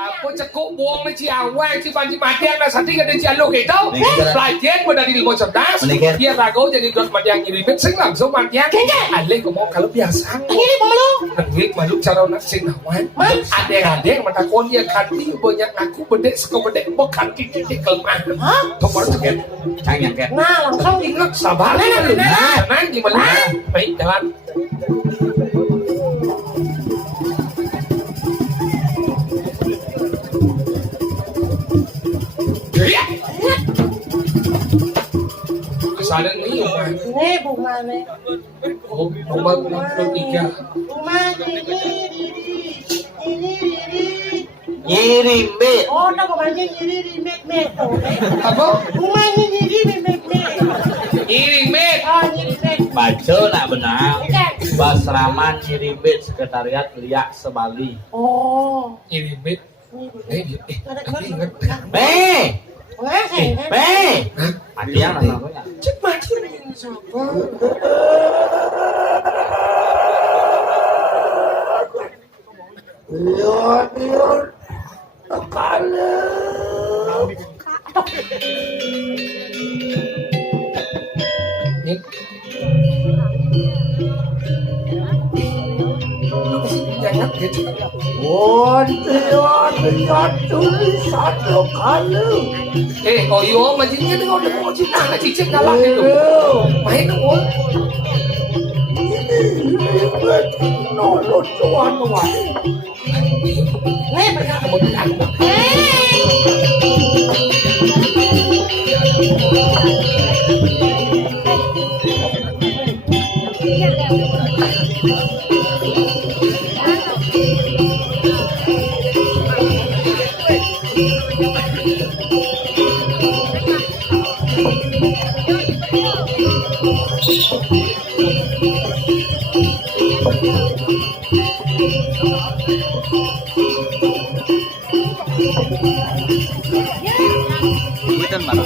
Aku cekuk buang ni ciawai cipan matiang dah sati kada cialo gitu. Pelajar pada di ilmu cerdas. Dia ragu jadi dot matiang ini sing langsung matiang. Ale kamu kalau biasa. Ini malu. Nggih malu cara nak sing nawan. Adek-adek mata kon dia kanti banyak aku bedek seko bedek bukan kiki kelemahan. Tomor ceket. Jangan ket. Nah, langsung ingat sabar. Tenang gimana? Baik jalan. Sadar ni rumah. Ini bunga nih. Oh, rumah tiga. Bunga Nyiri mbit. Oh, nak kemana nyiri met. Apa? Bunga nyiri met. Iring met. Oh, nyiri met. Baca nak benar. Basraman nyiri mbit sekretariat Liak Sebali. Oh. Iring met. Ingat. Mati yang namanya. Cepat. Lihat. Kalau. Jangan gitu. Lihat tulisan kalau. Oyo majinnya ni udah mau cinta nak cicit galak itu. Main dong. Nolot tuan. Bukan mana?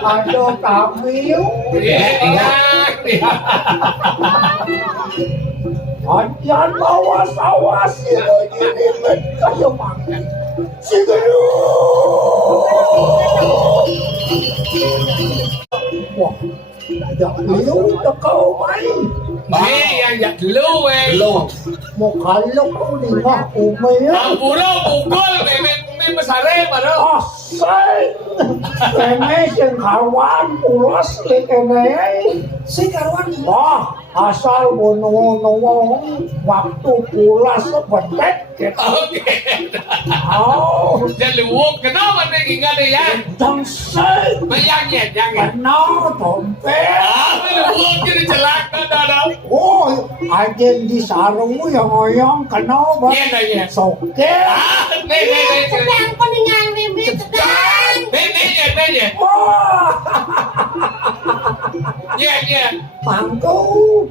Aduh kamiu. Anjan awas ini kayak makan. Sigeru. Wah, ada liu tak kau main. Yang yak lu Mau kalau kau ni mah umay. Puro pukul memang besare baru. Asal. Kene sing kawan pulas kene. Sing karuan. Wah, asal ngono waktu pulas sebentar. Oke. Oh, Jaluwok kenapa nih ingat ya? Tangsel. Bayangin jangan. Kenal dompet. Jaluwok jadi celaka dah. Oh, ajen di sarung yang oyong kenal ba? Iya. Soke. Nih. Sedang peningan bibit sedang. Nih. Wah, Iya.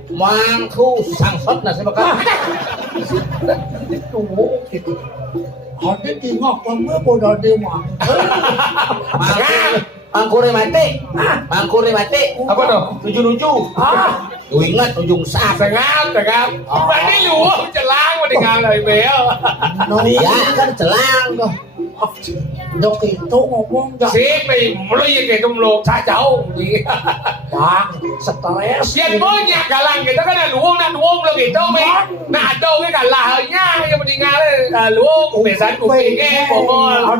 mangku sangsot nasi makan. Gitu. Ada tinggal kamu bodoh dia mah. Mangkuri mati. Apa dong? Tujuh. Lu ingat ujung sak. Tengah. Berarti luwok celang meninggal dari bel. Iya kan celang tuh. Dok itu ngomong dah. Sih, mulai kayak itu meluk jauh. Bang, stres. Yan banyak galang kita kan luwok lo gitu, Nah, ada we kalahnya yang meninggal luwok biasa kupingnya bongol.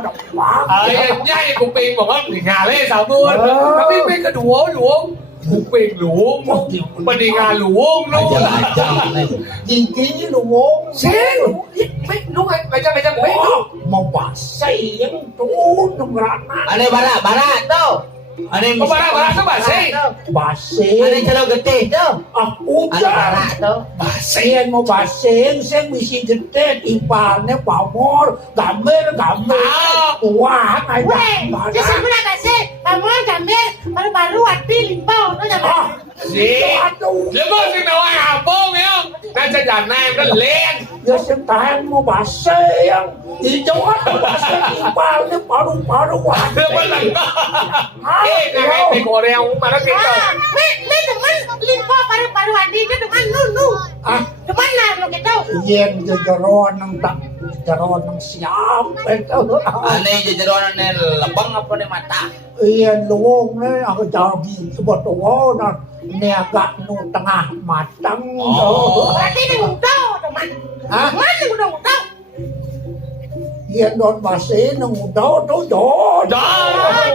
Ayahnya yang kuping bongol meninggal sabun. Tapi we kedua luwok kuping luwok meninggal luwok lu. Gigi luwok. Sen, lu macam we. Mau basah yang tuh ngerana. Ada barat tuh. Ini Bara-bara itu basi. Basi. Ini calo gede tuh. Aku Ada bara tuh. Basin mo basin, sen misi gede ipane pamor, gamer. Wah, Weh, ayah. saya sebelah kasih. Kamu gambar baru-baru hati limbau. Nó là Ah, Gì? aduh. Nếu có xin đâu ai học bông hiểu không? Nó sẽ dành em nó lên. Ya sen tahan mo basin. Hijau apa basin ipane paru wah. Thưa có lần đó. Ê, này thì cổ đeo mà nó kêu đâu. Mấy teman limbau baru-baru hati itu teman nu. Ah, Teman lah lo kita. yen jejeron nang siap itu. Ini jejeron ini lebang apa nih mata? Yen luwung ne aku jagi sebut na niaga nu tengah matang. Oh. Berarti dia ngutau teman. Hah? Mana udah ngutau? Yen don basi nang udah tu jo. Đó,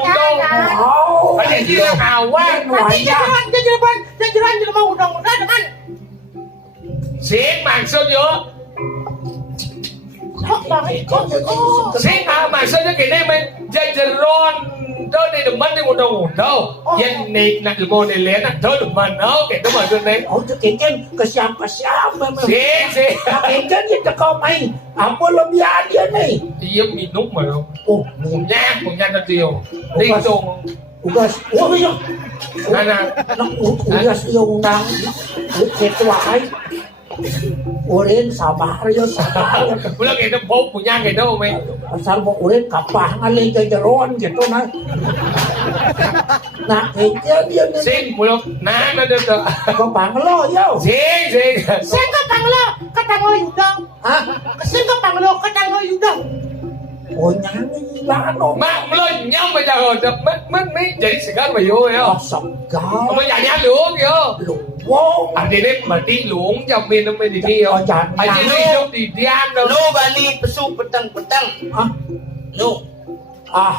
đâu. Wow. Phải để chi là hào quá. Tapi jajaran jadi mau udah teman. Xịn màng sơn vô. Kok banget kok. Xịn màng sơn cho kỹ này mình. Jajaron. Đó này đừng mất đi một đồng đâu. Dân này nặng được môn này lén nặng thôi đừng mất đó. Kể tôi mở sơn đấy. Oh, tu keken kesiap. Xịn. Keken kita kau main. Apa lebihan dia ni? Yêu bị nút mà không? Oh, Một nhát nó tiêu. Đi chung. ugas. Oh, ya. Nè nè. Nak ugas yung nang ketuai. Urin sabar yo sabar. Ulang kể nó bốc của nhang kể đâu mày. Asal mo urin kapah ngalih ke jeroan gitu na. Nah, itu dia ni. Xịn ulang. Nè nó được. Kapah ngelo yo. Xịn xịn. Sen kau panglo kata ngoi udang. Hah? Sen kau panglo kata ngoi udang. Oh, nyang ni lah no. Mà lên nhau bây giờ rồi mất mấy chỉ sự khác mày vô hiểu không? Sabgau. Bây giờ nhá luống hiểu. Luwong. Anh đi đấy mà đi luống trong bên nó mới đi đi không? Anh đi đi trong đi ăn đâu. Nu bani pesu petang. Ah, Nu. ah.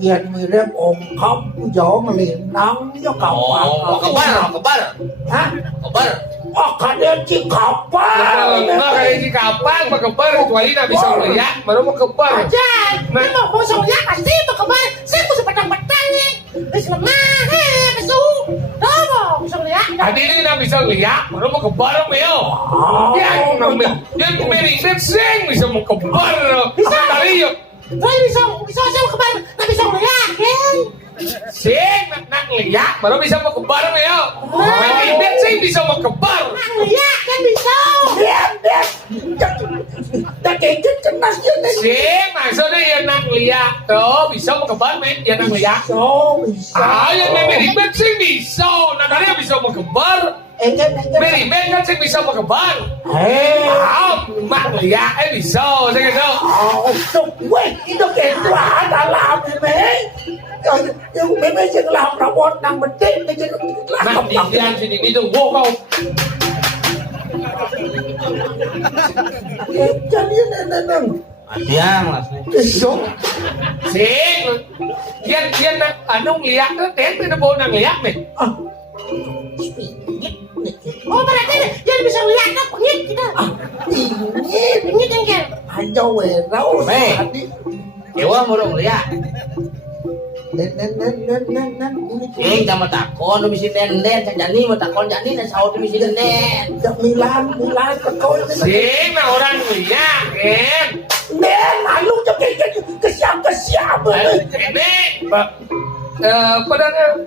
Yan mirip om khóc gió liền nắng cho cậu Kebar. Hah? Kebar. Oh, kalian si kapal. Mà cái gì cả bang mà cầm bơ kecuali nak bisa melihat baru mau kebal. Aja, dia mau kosong ya pasti itu kemana? Saya mesti petang-petang nih. Terus lemah, pesu. Tahu mau kosong ya? Tadi ini nak bisa lihat baru mau kebal meo. Yang namanya yang merimet sing bisa mau kebal. Bisa tadi yuk. Saya bisa saya kemana? Nggak bisa ngeliat kan? Sing nak lihat baru bisa mau kebal meo. Merimet sing bisa mau kebal. Nggak ngeliat kan bisa. Dia. Dah keket kenas dia ni. Sing maksudnya yang nak lihat. Oh bisa mau kebal me yang nak lihat. Bisa. Ah, yang merimet sing bisa. Nah tadi bisa mau kebal. Enggak. Merimet kan sing bisa mau kebal. Mak lihat bisa, saya kata. Tục quên itu ketua dalam meme. Yang meme yang lam rabot nang betik ni Mak di sini ni tu, wow kau. Jadi nang. Adiang lah sini. Esok. Sing, kian nak anu lihat tu, ten tu nak nang lihat ni. Oh berarti dia bisa ngeliat kan pengit kita. Pengit yang kan? Hanya werau. Ewa murung lihat. Nen. Ing sama takon nu misi nen cang jani mau takon jani dan saud misi nen. Dak Milan kau. Sing, nak orang lihat, kan? Nen, malu je kesiap. Ini, padahal,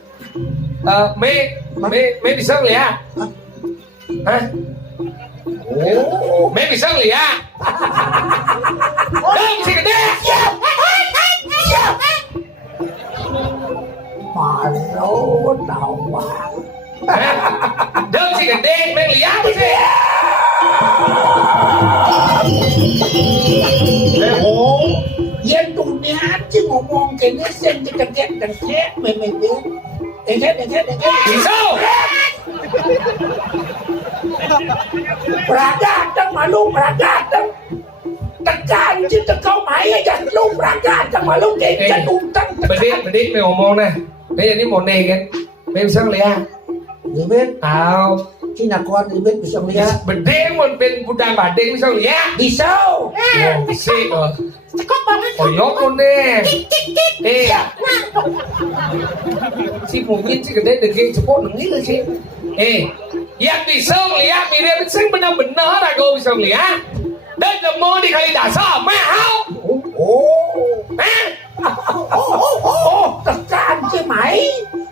me bisa lihat. Hah? Oh, Me bisa lihat. Dah, mesti gede. malu tawang. Dah, mesti gede. Me lihat mesti. Oh, yang dunia aja ngomong kene sen deket meme. Deket. Bisa. Peragatang malu. Tekan je tekau mai aja lu peragatang malu kecen untang. Berdit me ngomong nè. Bây giờ ni một này kan. Me bisa lihat. Ni ben Tao Cina kuat ribet bisa melihat. Bedeng mun pen budang badeng bisa lihat. Bisa. Oh, bisa. Cekok banget. Koyok pun deh. Eh, Nah, si mungkin si gede degi cepot nengi lah sih. Yang bisa lihat mirip sing benar-benar aku bisa lihat. Dan nemu di kali dasar mahal. Tekan si Mai.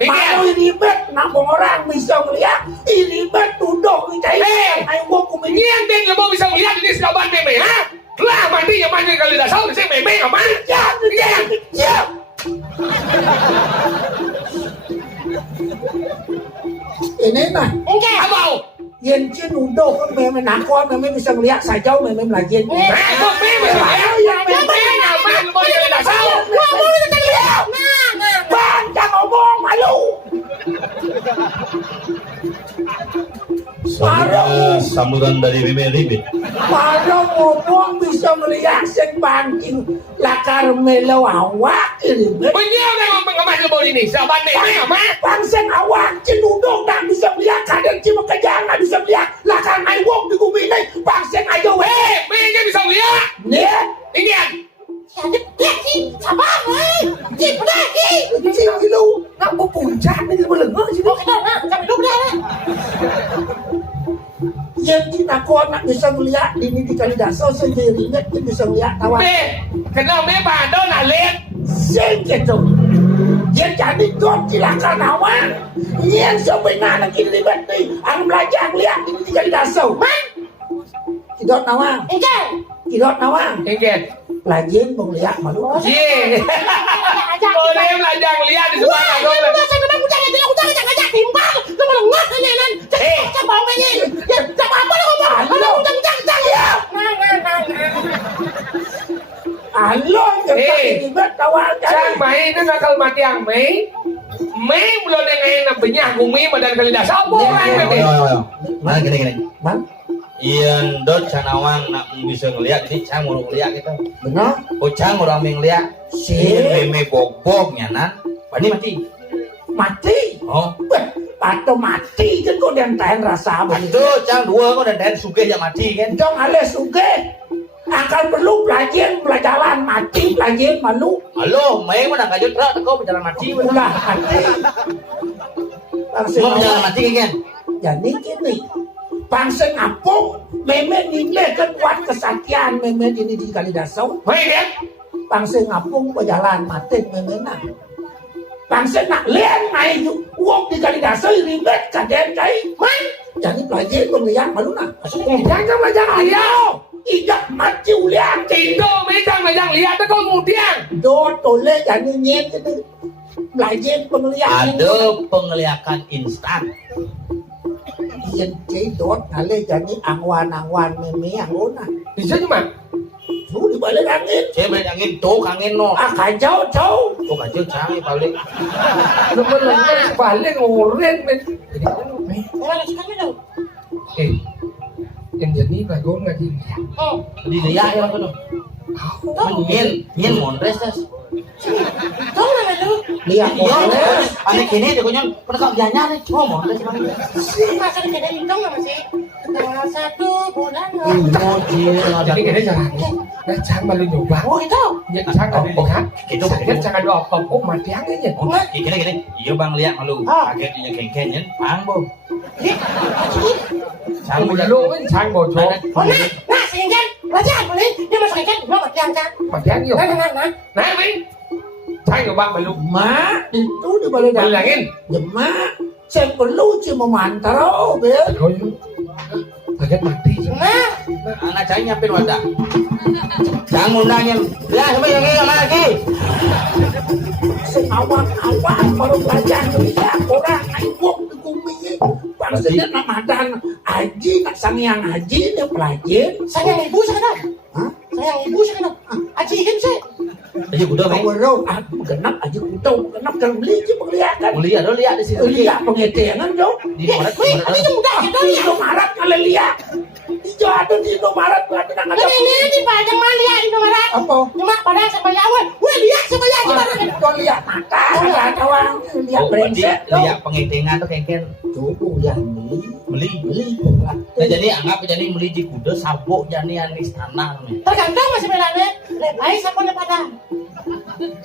Iya. Mau ribet, nak orang bisa melihat. Ribet duduk kita ini. Ayo gua kumini. Yang dia nggak mau bisa lihat ini selaban meme, ha? Lah mati yang mana kali dasar di sini meme apa? Ya. Ini nah. enggak. Apa? Yang cin duduk kan memang nak kuat memang bisa melihat saja memang lagi. Meme bisa lihat. Meme apa? Mau kali dasar? Mau kita lihat. Nah. Bang, jangan ngomong malu. Saudara sambutan dari Meme Ribet. Kalau ngomong bisa melihat sing banting lakar melo awak ribet. Benyau kan mengemas lebur ini. Selaban meme apa? Bangsen awak cenudung tak bisa melihat kadang cuma kejang tak bisa melihat lakar ai wong di bumi ini. Bangsen ayo Meme bisa lihat. Nih, Ingin. Lihat sih, sabar, Cik, udah, Cik. cing lu nak berpuncak ni dia melengah sini. Oke, nah, sampai dulu dah. Yang kita kuat nak bisa melihat ini di kali dasar sendiri net dia bisa melihat tawa. Kenal meme ada nak lihat. Sing gitu. Yang jadi kau silakan awak. Yang sebenarnya lagi ribet ni. Ang belajar lihat ini di kali dasar. Man. Tidak nawang. Enggak. Tidak nawang. Ingin. Pelajaran melihat malu. Ye. Boleh belajar lihat di sebelah Wah, kau. ini udah saya bilang udah ngajak timbal. Lu melengah ini nan. Cek bau ini. Ya, cek apa lu ngomong? Lu udah ya. Nah. Halo, jadi ribet tawa. Sang mai itu nakal mati ang mai. Mai belum dengan benyah gumi badan kali dasar. Orang bebe. Nah gini. Man, Ian dot canawang nak bisa ngeliat jadi cang urung ngeliat gitu. benar? Cang urang ngeliat. Si Meme boboknya nan. Pani mati. mati. Oh. Patut mati kan kau dan tahan rasa apa Itu cang dua kok dan suge yang mati kan. Jong ales suge akan perlu pelajaran mati pelajaran malu Halo, main mana kajut rak kau berjalan mati. ulah mati. Mau berjalan mati kan? Jadi gini, bangsa ngapung, meme nilai kan kuat kesaktian meme ini di kali dasar. Mai kan? Bangsa ngapung berjalan mati meme nak. Bangsa nak lian main uang di kali dasar ribet kaden kai man. Jadi pelajaran pemilihan malu nak. Jangan belajar lihat. Idak mati ulian. Tindo mai jangan belajar lihat tu kau kemudian. Do tole jadi nyet itu. Pelajaran pemilihan. Ada penglihatan instan. Yang cedot ngale jadi angwan meme angona. Bisa cuma. Tuh di balik angin. Saya balik angin tuh angin no. Ah kacau jauh. Tuh kacau cang balik. Lepas lepas balik ngoren men. Orang sekarang tu. Yang jadi bagus lagi. Oh, Dilihat ya tuh. Nyen mondres tas. tahu lah lu. Lihat boleh. Aneh kini dia kunyon penekak janya nih. Oh mondres bang. Masa ada hidung nggak masih? Tanggal 1 bulan. Jadi kita jangan. Jangan malu nyoba. Oh itu. Ya jangan ada lihat. Gitu. Sakit jangan doa apa mati aja. Gini. Iya bang lihat malu. Kaget dia kengkengnya. Bang bu. Sang dulu kan sang bocor. Oh nah sehingga belajar boleh. Dia masuk ikan, gua mati angkat. Mati aja. Nah. Nah men. Sang coba malu. Mak itu di balik Bilangin. Mak saya perlu cuma mantau ber. Kau itu. Kaget mati. Nah, Anak saya nyampe wadah. Jangan undangnya. Ya sampai yang ini lagi. Awak baru belajar lihat orang ibu di bumi bangsanya Ramadan haji nak sangyang haji dia pelajar sayang ibu sekarang. Hah? Sayang ibu sekarang. Aji kan sih. Aja udah nih. Baru genap aja kutau genap kan beli je penglihatan Lihat lo lihat di sini. lihat pengetengan jauh Di mana? Ini mudah gitu di ya. Indomaret kalau lihat hijau ada di Indomaret ada nak ada Ini di Padang Malia Indomaret. apa Cuma Padang sama Yawan. Wah lihat sama Yawan gimana? lihat mata ya kawan lihat Oh, berarti brengsek lihat pengitingan tuh kengken cukup yang beli nah, jadi anggap jadi beli di kuda sabuk jadi anis tanah nih Tergantung masih belane. Lebay siapa pada.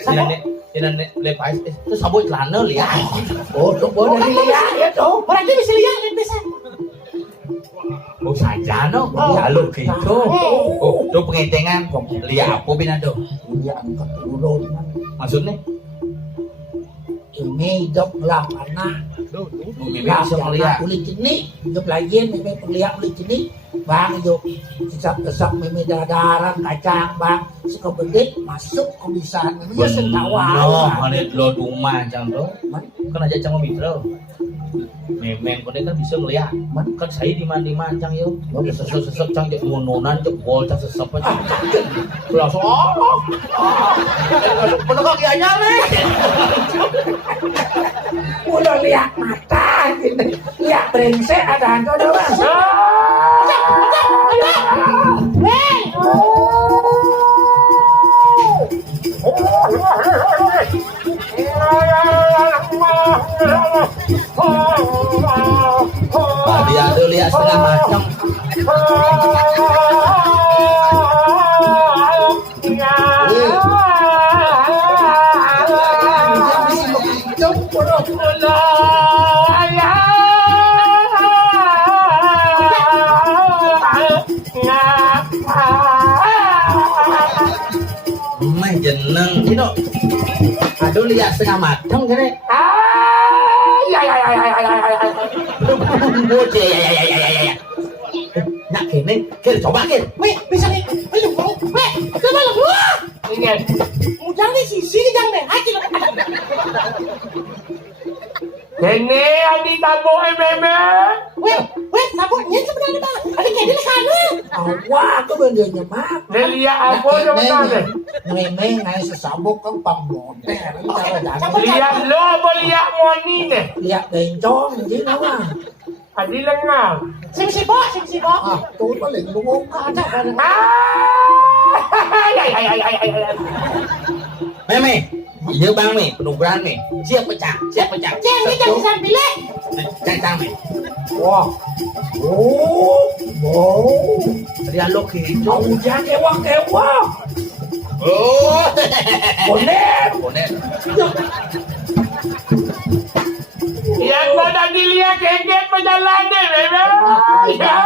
jadi lepas itu sabuk celana lihat oh coba dari lihat ya tuh Berarti bisa lihat bisa. oh saja no ya lu gitu oh tuh pengitingan lihat apa binado lihat keturun maksudnya ini hidup lah anak Mimi bisa melihat kulit ini hidup lagi mimi melihat kulit ini bang hidup sesap mimi darah kacang bang suka bedik masuk kebiasaan mimi ya sentawa no hari lo rumah jangan tuh kan aja cang mitra memang kau kan bisa melihat kan saya di mana cang yo sesep cang jadi ngononan jadi bol cang sesep aja langsung bener kaki aja nih udah lihat mata gitu lihat brengsek ada hantu doang dia tuh lihat setengah macam mah jeneng itu aduh lihat setengah matang kan ya nak kene kene coba kene Weh, bisa nih. Weh, weh, coba lu. Ingat Mujang nih sisi jang deh. Haji lu. Kene adi tabo meme Weh, sabuknya sebenarnya bang. Ada kayak di sana. wah aku benernya mak Nelia apa yang mana memang ngai sesabuk kan pangmonter lihat lo apa lihat moni ne lihat bencong jadi nama adi lengah Sim sibok. ah tuh paling lu Ada. meme iya bang me penugaran me siap pecah Ceng, ini jangan sambil. cang me wah oh dia lo gitu kamu jangan kewang oh bonet bonet yang mana dilihat kengket perjalanan meme ya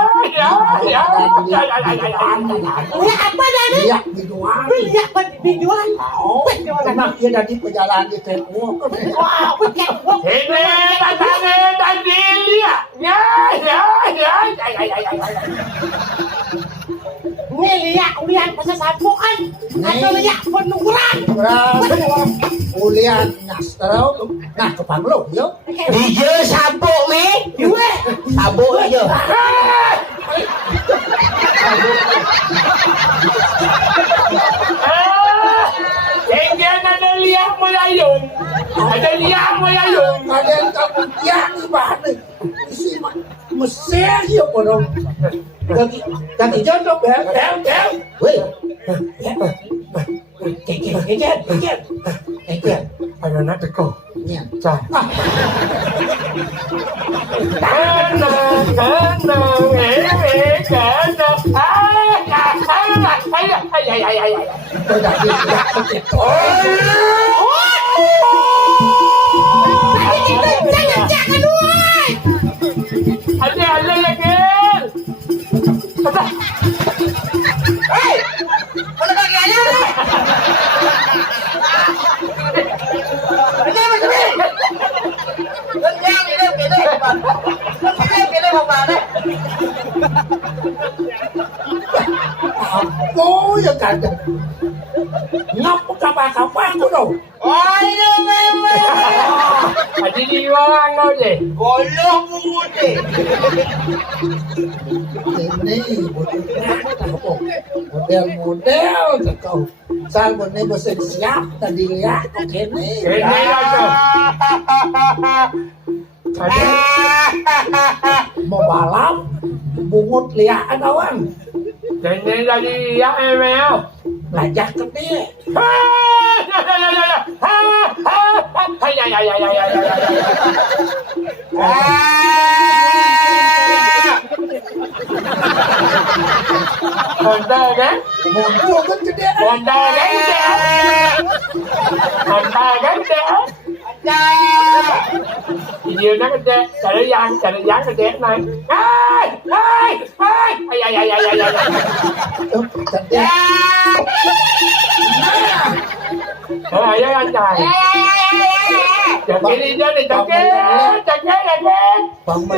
Udah apa dah nih? lihat biduan Lihat videoan. tenang dia dari perjalanan di teko Wah, betul. Kene tatane tadi lihat ya Ini lihat pasal sabukan. Atau lihat penuguran. ulian nyastro nah kepang lo yo iya sabuk me Dua. sabuk aja kengket ada lihat melayung kalian kamu yang ibadah isi Mesir yo porong kaki jodoh bel weh keket ada nak teko nya cah tidak Jangan woi. ada lagi mana kaki aja aku yang kata ngapa kapal aku dong ayo meme adi diwan kau je golok mute ini model kau sang benih bosan siap tadi lihat oke nih kene aja ada mau balap bungut lihat kawan kene tadi lihat meme ngajak ke dia ah Còn tờ đấy, Một vua rất chứ đĩa. còn tờ đấy đẻ, còn tờ đấy đẻ. Nhiều nó cái chạy nó dán cái đẻ này. Ai, Thật đĩa. Rồi với anh trời. Chờ cái đi đó thì chờ cái là cái. Bằng mà